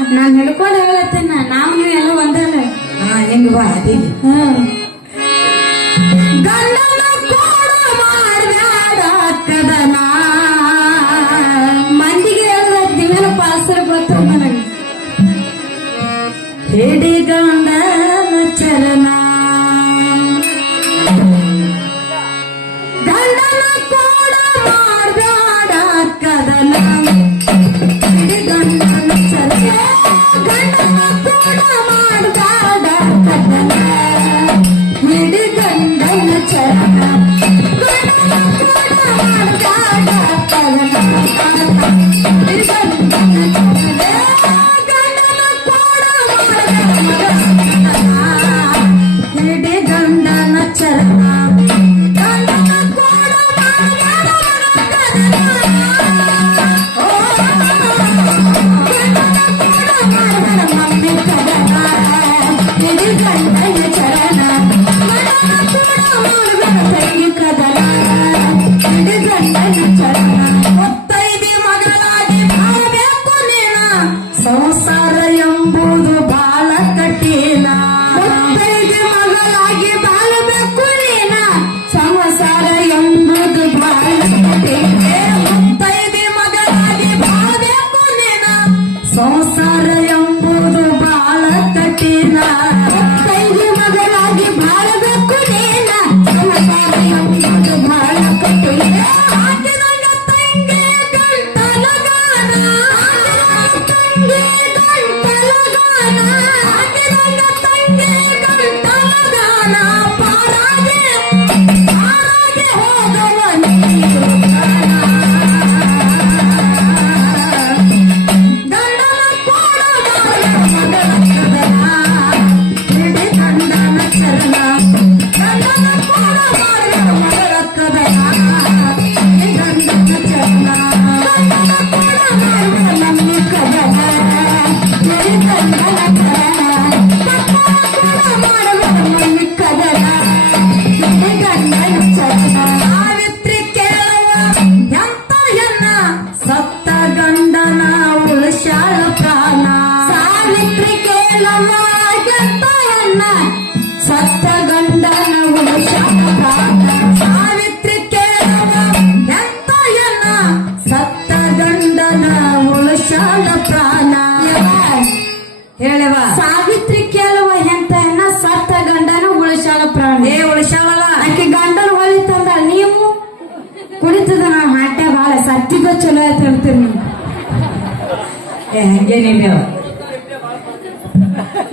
ನೀನು ಹಾ ನೀನು ನಾನ್ ಹೇಳ್ಕೊಂಡು ಹೇಳತ್ತೇನ ನಾವು ನೀವು ಎಲ್ಲ ಒಂದಲ್ಲ ಹಾ ಹಿಂಗ ಬಾ ಅದಿಗೆ ಹ್ಮ್ ಗಂಡನ ಕೋಡು ಮಾಡ್ಬ್ಯಾಡ ಕದನ ಮಂದಿಗೆ ಹೇಳಿದ ದಿವ್ಯನ ಪಾಲ್ಸರ್ ಗೊತ್ತು ನನಗೆ ಹಿಡಿಗಂಡನ ಚರಣ ಗಂಡನ ಕೋಡ ಮಾಡ್ಬ್ಯಾಡ ಕದನ ಹಿಡಿಗಂಡನ ಚರಣ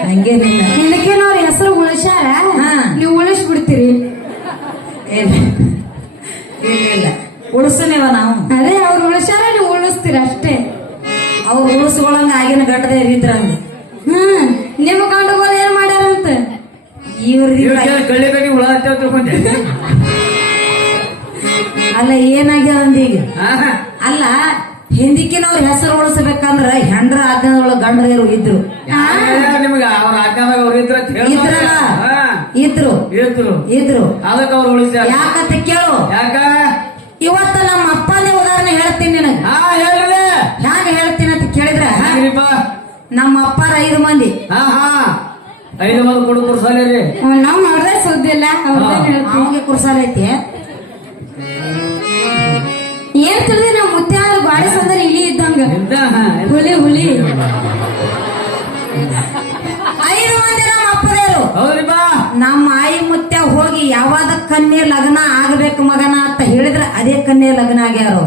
ಹಂಗೇನಿಲ್ಲ ನಿನಕೇನವ್ರ ಹೆಸರು ಉಳಿಸ್ಯಾರ? ಹಾ. ನೀವು ಉಳಿಸ್ ಬಿಡ್ತೀರಿ ಇಲ್ಲ ಇಲ್ಲ. ಉಳಿಸನೇವ ನಾವು. ಅದೇ ಅವ್ರು ಉಳಿಸ್ಯಾರ ನೀವು ಉಳಿಸ್ತೀರಿ ಅಷ್ಟೇ. ಅವ್ರು ಉಳಿಸ್ಕೊಳಂಗ ಆಗಿನ ಗಂಡದೇ ಇದ್ರ ಹ್ಮ್ ನಿಮ್ಮ ಗಂಡುಗಳು ಏನ್ ಮಾಡ್ಯಾರಂತ? ಇವ್ರ ಕಳ್ಳಿ ಕಡಿ ಹುಳ ತಿಳ್ಕೊಂಡೆ. ಅಲ್ಲ ಏನಾಗ್ಯಾವ ಅಂದೀಗ ಹಾ, ಹಾ. ಅಲ್ಲ ಹಿಂದಿಕಿನವ್ರ ಹೆಸರು ಉಳಿಸ್ಬೇಕಂದ್ರ ಹೆಂಡ್ರ ಆಜ್ಞಾನದೊಳಗೆ ಗಂಡ್ರು ಇದ್ರು. ನಿಮ್ಗ? ಅವ್ರ ಆಜ್ಞಾದಾಗ ಅವ್ರ ಇದ್ರ. ಇದ್ರಲ್ಲ? ಹಾ, ಇದ್ರು. ಇದ್ರು. ಇದ್ರು. ಅದಕ್ಕೆ ಅವ್ರು ಉಳಿಸ್ಯಾರ. ಯಾಕಂತ ಕೇಳು. ಯಾಕ? ಇವತ್ತ ನಮ್ಮ ಅಪ್ಪನೇ ಉದಾಹರಣೆ ಹೇಳ್ತೀನಿ ನಿನಗೆ. ಹಾ ಹೇಳ್ರಿ. ಹ್ಯಾಂಗ ಹೇಳ್ತೀನಿ ಅಂತ ಕೇಳಿದ್ರೆ? ನಮ್ಮ ಅಪ್ಪಾರ ಐದು ಮಂದಿ. ಹಾ ಹಾ. ಐದು ಮಂದಿ ಕೊಡು ಕುರ್ಸಾಲೆ ರೀ. ನಾವ್ ಅವ್ರದೇ ಸುದ್ದಿ ಇಲ್ಲ. ಅವ್ರಿಗೆ ಕುರ್ಸಾಲ ಐತಿ. ಏನ್ ತಿಳಿದ್ರಿ ಗಾಡಿ ಸಂದರ್ ಇಲ್ಲಿ ಇದ್ದಂಗ. ಹುಲಿ ಹುಲಿ. ಐದು ಮಂದಿ ನಮ್ಮ ಅಪ್ಪದೇರು ನಮ್ಮ ಆಯಿ ಮುತ್ಯ ಹೋಗಿ ಯಾವಾದ ಕನ್ಯೆ ಲಗ್ನ ಆಗ್ಬೇಕು ಮಗನ ಅಂತ ಹೇಳಿದ್ರ ಅದೇ ಕನ್ಯೆ ಲಗ್ನ ಆಗ್ಯಾರು.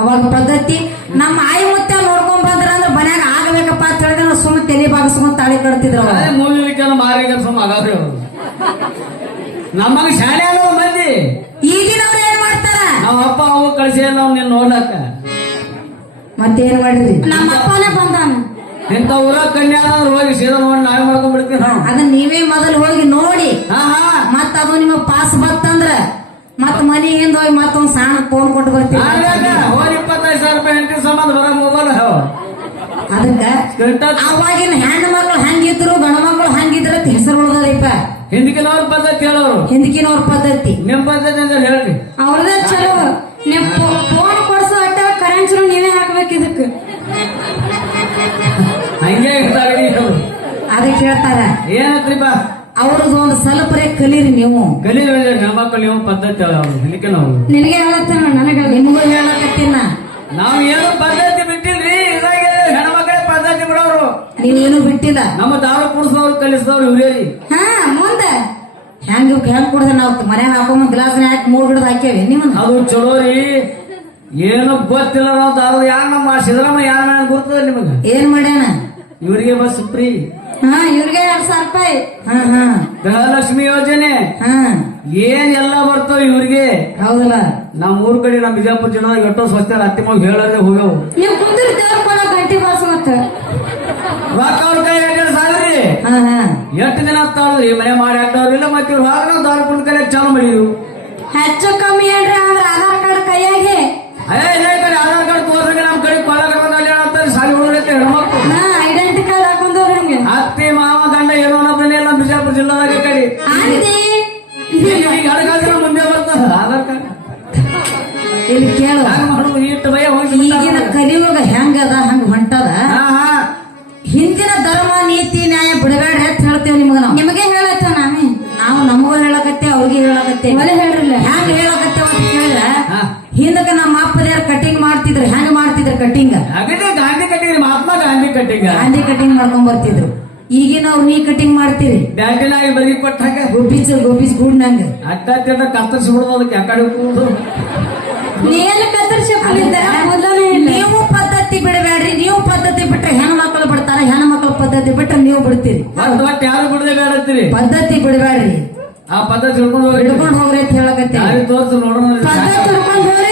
ಅವಾಗ? ಪದ್ಧತಿ ನಮ್ಮ ಆಯಿ ಮುತ್ಯ ನೋಡ್ಕೊಂಡ್ ಬಂದ್ರ ಅಂದ್ರೆ ಮನ್ಯಾಗ ಆಗ್ಬೇಕಪ್ಪ ಅಂತ ಹೇಳಿದ್ರೆ ನಾವು ಸುಮ್ಮ ತಲೆ ಬಾಗಿಸ್ಕೊಂಡ್ ತಾಳಿ ಕಡ್ತಿದ್ರು ನಮ್ಮಂಗ ಶಾಲೆ ಮಂದಿ. ಈಗಿನವ್ರು ಅಪ್ಪ ಅವ ಕಳಿಸಿ ನಾವ್ ನೀನ್ ನೋಡ್ಲಕ್ಕ ಮತ್ತೇನ್ ಮಾಡಿದ್ರಿ? ನಮ್ಮ ಅಪ್ಪನೇ ಬಂದಾನ. ಇಂಥ ಊರ ಕನ್ಯಾ ಹೋಗಿ ಸೀದಾ ನೋಡಿ ನಾವೇ ಮಾಡ್ಕೊಂಡ್ಬಿಡ್ತೀವಿ ನಾವು. ಅದನ್ನ ನೀವೇ ಮೊದಲು ಹೋಗಿ ನೋಡಿ. ಹಾ ಹಾ. ಮತ್ತ ಅದು ನಿಮಗ್ ಪಾಸ್ ಬತ್ತಂದ್ರ ಮತ್ ಮನೆಯಿಂದ ಹೋಗಿ ಮತ್ತೊಂದ್ ಸಣ್ಣ ಫೋನ್ ಕೊಟ್ಟು ಬರ್ತೀವಿ? ಹೋಗಿ ಇಪ್ಪತ್ತೈದು ಸಾವಿರ ರೂಪಾಯಿ ಹೆಂಡತಿ ಸಂಬಂಧ ಬರ ಮೊಬೈಲ್ ಅದಕ್ಕ ಅವಾಗಿನ ಹೆಣ್ಣು ಮಕ್ಳು ಹಂಗಿದ್ರು ಗಂಡ ಮಕ್ಳು ಹಂಗಿದ್ರ ಹೆಸರು ಉಳ್ದದೈಪ. ಹಿಂದಿಕಿನವ್ರ ಪದ್ಧತಿ ಹೇಳೋರು? ಹಿಂದಕಿನವ್ರ ಪದ್ಧತಿ. ನಿಮ್ ಪದ್ಧತಿ ಅಂತ ಹೇಳ್ರಿ ಅವ್ರದೇ ಚಲೋ. ನಿಮ್ ಫೋನ್ ಕೊಡ್ಸೋ ಅಟ್ಟ ಚಲೋ ನೀವೇ ಹಾಕ್ಬೇಕು ಇದಕ್ಕೆ. ಹಂಗೆ ಇರ್ತಾವ್ರಿ ಅವ್ರು. ಅದಕ್ಕೆ ಹೇಳ್ತಾರ. ಏನತ್ರಿಪ್ಪ ಅವ್ರದ್ದು ಒಂದು ಸ್ವಲ್ಪರೇ ಕಲೀರಿ ನೀವು. ಕಲೀರಿ ನಮ್ಮ ಮಕ್ಕಳು ನೀವು ಪದ್ಧತಿ ಅವ್ರು. ಇದಕ್ಕೆ ನಾವು ನಿನಗೆ ಹೇಳತ್ತೇನ ನನಗೆ ನಿಮಗೂ ಹೇಳಕತ್ತಿನ ನಾವು ಏನು ಪದ್ಧತಿ ಬಿಟ್ಟಿಲ್ರಿ? ಇದಾಗೆ ಹೆಣ್ಮಕ್ಳೇ ಪದ್ಧತಿ ಬಿಡೋರು. ನೀವೇನು ಬಿಟ್ಟಿಲ್ಲ. ನಮ್ಮ ದಾರು ಕುಡಿಸೋರು ಕಲಿಸಿದವ್ರು ಇವ್ರೇ ಹಾ ಮುಂದೆ ಇವ್ ಹೆಂಗ್ ಕುಡ್ದ ನಾವು ಮನ್ಯಾಗ ಹಾಕೊಂಡ್ ಗ್ಲಾಸ್ ಹಾಕಿ ಮೂರ್ ಗಿಡದ ಹಾಕ್ಯವಿ ನಿಮ್ ಅದು ಚಲೋ ರೀ. ಏನು ಗೊತ್ತಿಲ್ಲ ನಾವು ದಾರ ಯಾರ ನಮ್ಮ ಸಿದ್ದರಾಮಯ್ಯ ಯಾರ ಗೊತ್ತದ ನಿಮಗೆ? ಏನ್ ಮಾಡ್ಯಾನ? ಇವ್ರಿಗೆ ಬಸ್ ಫ್ರೀ. ಹಾ ಇವ್ರಿಗೆ ಎರಡ್ ಸಾವಿರ ರೂಪಾಯಿ. ಹಾ ಹಾ. ಗೃಹಲಕ್ಷ್ಮಿ ಯೋಜನೆ. ಹಾ. ಏನ್ ಎಲ್ಲ ಬರ್ತಾವ ಇವ್ರಿಗೆ? ಹೌದಲ್ಲ? ನಮ್ಮ ಊರ್ ಕಡೆ ನಮ್ಮ ಬಿಜಾಪುರ ಜನ ಎಷ್ಟೋ ಸ್ವಚ್ಛ ಅತ್ತಿಮ ಮಗ ಹೇಳದೆ ಹೋಗ್ಯಾವು. ನೀವು ಕೊಡ ಗಂಟೆ ಬಾಸ್ ಮತ್ತೆ ರೊಕ್ಕ ಅವ್ರ ಕೈ ಎರಡೆರಡು ಸಾವಿರ ರೀ ಹಾ ಹಾ. ಎಷ್ಟು ದಿನ ಆಗ್ತಾವ್ರಿ ಮನೆ ಮಾಡಿ ಹಾಕ್ತಾವ್ರಿಲ್ಲ ಮತ್ತೆ ಇವ್ರು ಹೊರಗೆ ದಾರ ದಾರು ಕುಂಡ್ ಕಲೆ ಚಾಲು ಮಾಡಿದ್ರು ಹೆಚ್ಚು ಕಮ್ಮಿ ಹೇಳ್ರಿ ಅಂದ್ರೆ ಆಧಾರ್ ಕಾರ್ಡ್ ಕೈಯಾಗೆ. ಅಯ್ಯ ಇಲ್ಲ ಈ ಕಡೆ ಆಧಾರ್ ಕಾರ್ಡ್ ತೋರ್ಸಂಗೆ ನಮ್ಮ ಕಡೆ ಕೊಳ್ಳಗಡದಲ್ಲಿ ಹೇಳ್ತಾರೆ ಸಾಲಿ ಹುಡುಗರೈತೆ ಹೆಣ್ಮಕ್ಳು. ಹಾ ಐಡೆಂಟಿ ಕಾರ್ಡ್ ಹಾಕೊಂಡವ್ರಿ ನಿಮ್ಗೆ. ಅತ್ತೆ ಮಾವ ಗಂಡ ಏನೋ ಅನ್ನೋದನ್ನೇ ಎಲ್ಲ ಬಿಜಾಪುರ ಜಿಲ್ಲಾದಾಗ ಕಡೆ. ಎಡಗಾದ್ರೆ ಮುಂದೆ ಬರ್ತದ ಆಧಾರ್ ಕಾರ್ಡ್. ಇಲ್ಲಿ ಕೇಳು. ಹಂಗ ಮಾಡುದು? ಇಟ್ಟು ಭಯ ಹೋಗಿ ಈಗಿನ ಕಲಿಯುಗ ಹೆಂಗದ ಹಂಗ ಹೊಂಟದ? ಹಿಂದಿನ ಧರ್ಮ ನೀತಿ ನ್ಯಾಯ ಹೇಳ್ತೇವೆ ನಿಮಗ ನಾವು ನಿಮಗೆ ಹೇಳತ್ತ ನಾನೇ? ನಾವು ನಮಗೂ ಹೇಳಕತ್ತೆ ಅವ್ರಿಗೆ ಹೇಳಕತ್ತೆ ಒಲೆ ಹೇಳ್ರಲ್ಲ. ಹ್ಯಾಂಗ ಹೇಳಕತ್ತೇವ ಅಂತ ಕೇಳಿದ್ರ. ಹಿಂದಕ ನಮ್ಮ ಅಪ್ಪದ್ಯಾರ ಕಟಿಂಗ್ ಮಾಡ್ತಿದ್ರು ಹ್ಯಾಂಗ ಮಾಡ್ತಿದ್ರು ಕಟಿಂಗ್ ಹಾಗಾದ್ರೆ Gandhi cutting Mahatma Gandhi cutting Gandhi cutting ಮಾಡ್ಕೊಂಡ್ ಬರ್ತಿದ್ರು. ಈಗಿನ ಅವ್ರು ನೀ ಕಟಿಂಗ್ ಮಾಡ್ತೀರಿ? ಬ್ಯಾಂಕಿನಾಗಿ ಬರೀ ಕೊಟ್ಟಾಗ ಗೋಪೀಸ್ ಗೋಪೀಸ್ ಗೂಡ್ನಂಗ ಅಟ್ಟ ಅಟ್ಟ ಕತ್ತರಿಸಿ ಬಿಡೋದು ಅದಕ್ಕೆ ಯಾಕಡೆ ಕಡೆ ನೀನು ಕತ್ತರಿಸಿ ನೀವು ಪದ್ಧತಿ ಬಿಡಬೇಡ್ರಿ ನೀವು ಪದ್ಧತಿ ಬಿಟ್ರೆ ಹೆಣ್ಣು ಮಕ್ಕಳು ಬಿಡ್ತಾರ ಹೆಣ್ಣು ಮಕ್ಕಳು ಪದ್ಧತಿ ಬಿಟ್ರೆ ನೀವು ಬಿಡ್ತೀರಿ. ಒಟ್ಟು ಯಾರು ಬಿಡದೆ ಬೇಡತ್ತೀರಿ ಪದ್ಧತಿ ಬಿಡಬೇಡ್ರಿ. ಆ ಪದ್ಧತಿ ಹಿಡ್ಕೊಂಡು ಹೋಗಿ ಹಿಡ್ಕೊಂಡು ಹೋಗ್ರಿ ಅಂತ ಹೇಳಕತ್ತೆ ತೋರ್ಸು ನೋಡೋಣ. ಪದ್ಧತಿ ತಿಳ್ಕೊಂಡು ಹೋಗ್ರಿ